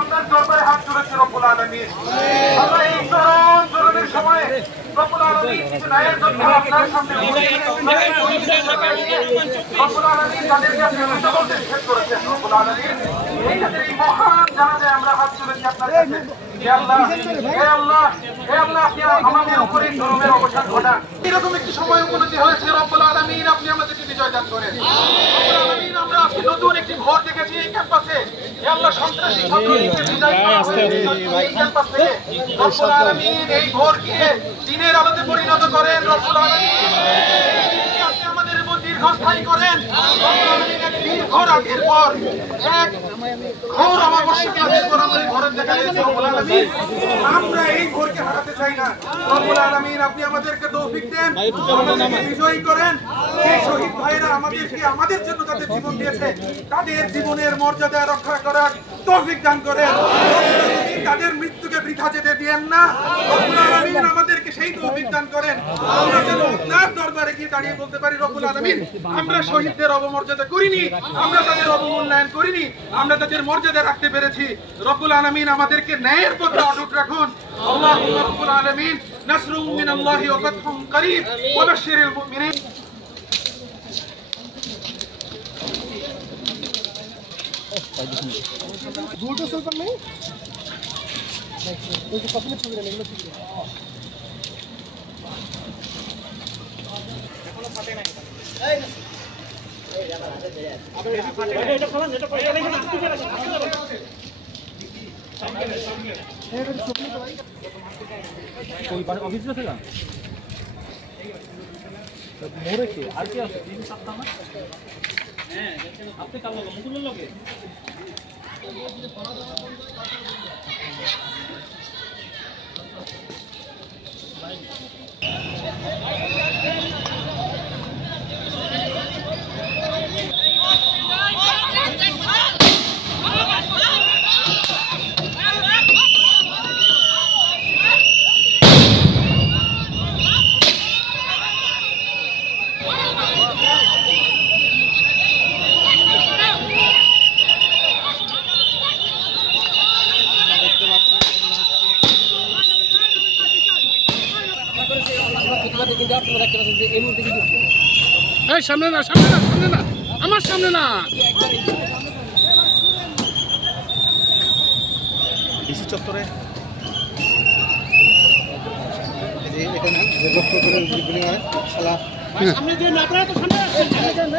আপনার দরবারে হাত তুলেছি রব্বুল আলামিন। আল্লাহ এই চরমের সময়ে রব্বুল আলামিন ন্যায়ের জন্য আপনার সামনে রব্বুল আলামিন তাদেরকে আপনি কথা বলতে নিষেধ করেছেন। রব্বুল আলামিন এই মহান জানাজায় আমরা হাত তুলেছি আপনার কাছে। হে আল্লাহ, হে আল্লাহ, হে আল্লাহ, আপনি আমাদের উপরে জুলুমের অবসান ঘটান। এরকম একটি সময় উপনীত হয়েছে রব্বুল আলামিন, আপনি আমাদেরকে বিজয় দান করেন। রব্বুল আলামিন আমরা আজকে নতুন একটি ঘর দেখেছি এই ক্যাম্পাসে। হে আল্লাহ, সন্ত্রাসী ছাত্রলীগকে বিদায় করা হয়েছে এই ক্যাম্পাস থেকে। রব্বুল আলামিন এই ঘরকে দিনের আলোতে পরিণত করেন। রব্বুল আলামিন আপনি আমাদের উপর দীর্ঘস্থায়ী করেন। রব্বুল আলামিন এক দীর্ঘ রাতের পর এক ঘোর অমাবস্যা রাতের পর আমাদের ঘরের দেখা গেছে। রব্বুল আলামিন আমরা এই ঘরকে হারাতে চাই না। রব্বুল আলামিন আপনি আমাদেরকে তৌফিক দেন, আমাদেরকে বিজয়ী করেন। এই শহীদ ভাইরা আমাদেরকে আমাদের জন্য যাদের জীবন দিয়েছে তাদের জীবনের মর্যাদা রক্ষা করার তৌফিক দান করেন। তাদের মৃত্যুকে বৃথা যেতে দিয়েন না। রব্বুল আলামিন আমাদেরকে সেই তৌফিক দান করেন, আমরা যেন আপনার দরবারে গিয়ে দাঁড়িয়ে বলতে পারি রব্বুল আলামিন আমরা শহীদদের অবমর্যাদা করিনি, আমরা তাদের অবমূল্যায়ন করিনি, আমরা তাদের মর্যাদা রাখতে পেরেছি। রব্বুল আলামিন আমাদেরকে ন্যায়ের পথে অটুট রাখুন। আল্লাহুম্মা রব্বুল আলামিন নাসরুম মিনাল্লাহি ওয়া ফাতহুম করিব ওয়া বাশশিরিল মুমিনিন। দুটো সুপার নেই ওই যে কত ছবি নেই এগুলো ঠিক আছে এখনো ফাটে নাই এই এই যাবা আছে ধরে আছে আবার এটা ফাটে এটা খোলা এটা পড়ে গেছে আসতে যাবে সামনে এই ছবি তো ভাই কোন পারে অফিস আছে না তো মোরে কি আর কি আছে দিন সপ্তাহ না হ্যাঁ আপনি কাল লোক মুকুল লোকে সামনে না সামনে না সামনে না আমার সামনে না ডিসি চত্বরে এটা না যে লক্ষ্য করে গুলি মারে শালা সামনে যে না আপনারা তো সামনে আসছেন সামনে যান